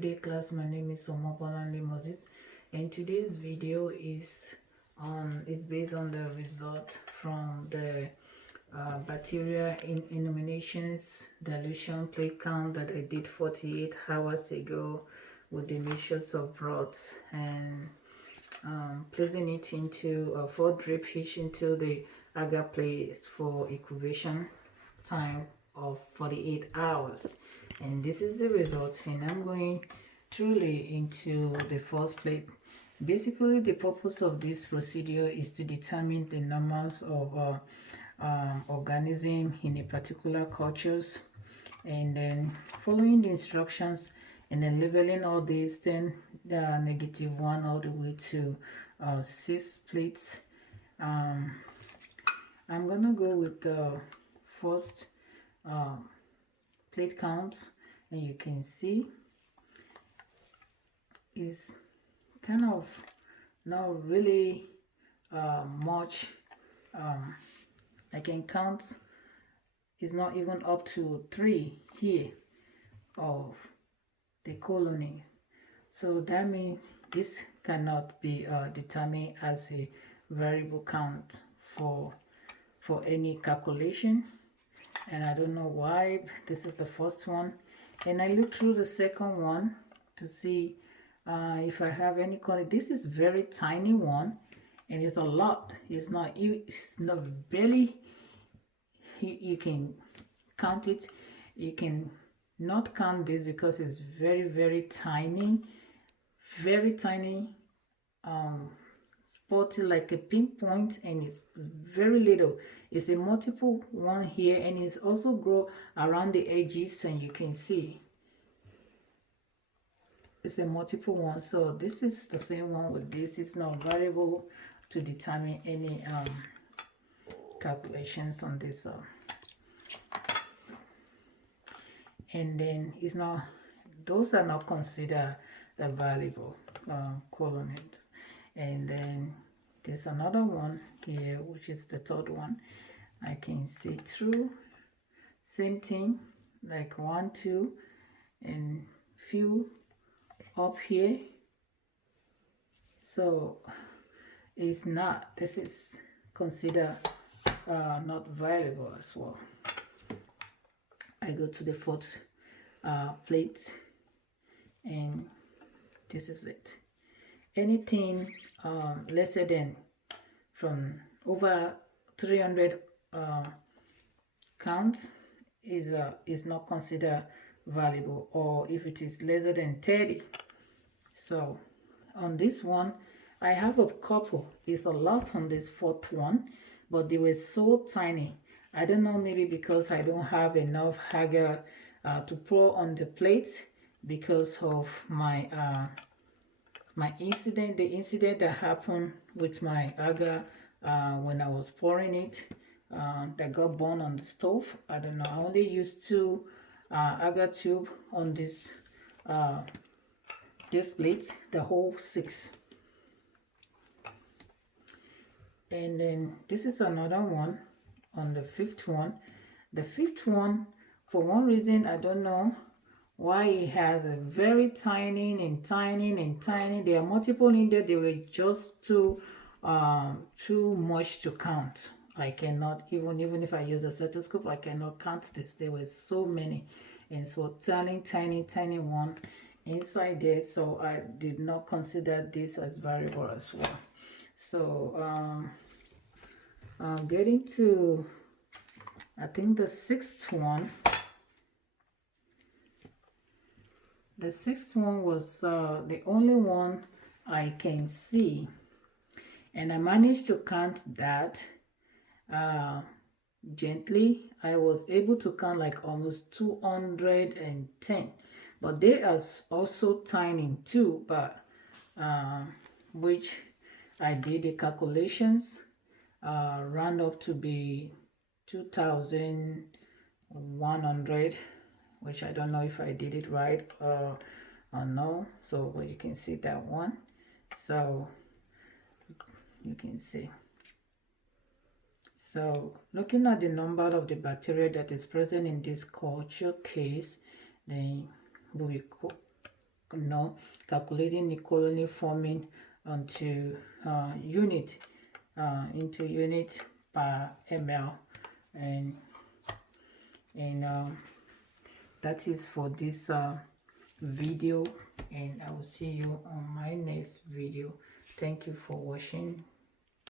Good day class, my name is Omobolanle Moses, and today's video is based on the result from the bacteria in Enumeration dilution plate count that I did 48 hours ago with the mixtures of broths, and placing it into a 4 drip hitch into the agar plate for incubation time of 48 hours. And this is the result, and I'm going truly into the first plate. Basically, the purpose of this procedure is to determine the numbers of organism in a particular cultures, and then following the instructions and then labeling all these, then the -1 all the way to 6 plates. I'm gonna go with the first plate counts, and you can see is kind of not really much. I can count, is not even up to 3 here of the colonies, so that means this cannot be determined as a variable count for any calculation. And I don't know why this is the first one, and I look through the second one to see if I have any color. This is very tiny one, and it's a lot. It's not barely, you can count it. You can not count this because it's very tiny, spotty like a pinpoint, and it's very little. It's a multiple one here, and it's also grow around the edges, and you can see it's a multiple one. So this is the same one with this. It's not variable to determine any calculations on this, and then it's not, those are not considered a valuable colonies. And then there's another one here, which is the third one. I can see through, same thing, like 1, 2, and few up here. So it's not, this is considered not valuable as well. I go to the fourth plate, and this is it. Anything lesser than from over 300 counts is not considered valuable, or if it is lesser than 30. So on this one, I have a couple. It's a lot on this fourth one, but they were so tiny. I don't know, maybe because I don't have enough agar to pour on the plate because of my incident, the incident that happened with my agar when I was pouring it, that got burned on the stove. I don't know, I only used 2 agar tube on this plate, the whole 6. And then this is another one on the 5th one. The 5th one, for one reason, I don't know why, it has a very tiny. There are multiple in there. They were just too much to count. I cannot, even if I use a stethoscope, I cannot count this. There were so many, and so tiny one inside there. So I did not consider this as variable as well. So getting to, I think, the 6th one. The 6th one was the only one I can see, and I managed to count that gently. I was able to count like almost 210, but they are also tiny too, but which I did the calculations, round up to be 2,100, which I don't know if I did it right or no. So, but you can see that one. So you can see. So looking at the number of the bacteria that is present in this culture case, then we calculating the colony forming onto unit into unit per ml, and that is for this video, and I will see you on my next video. Thank you for watching.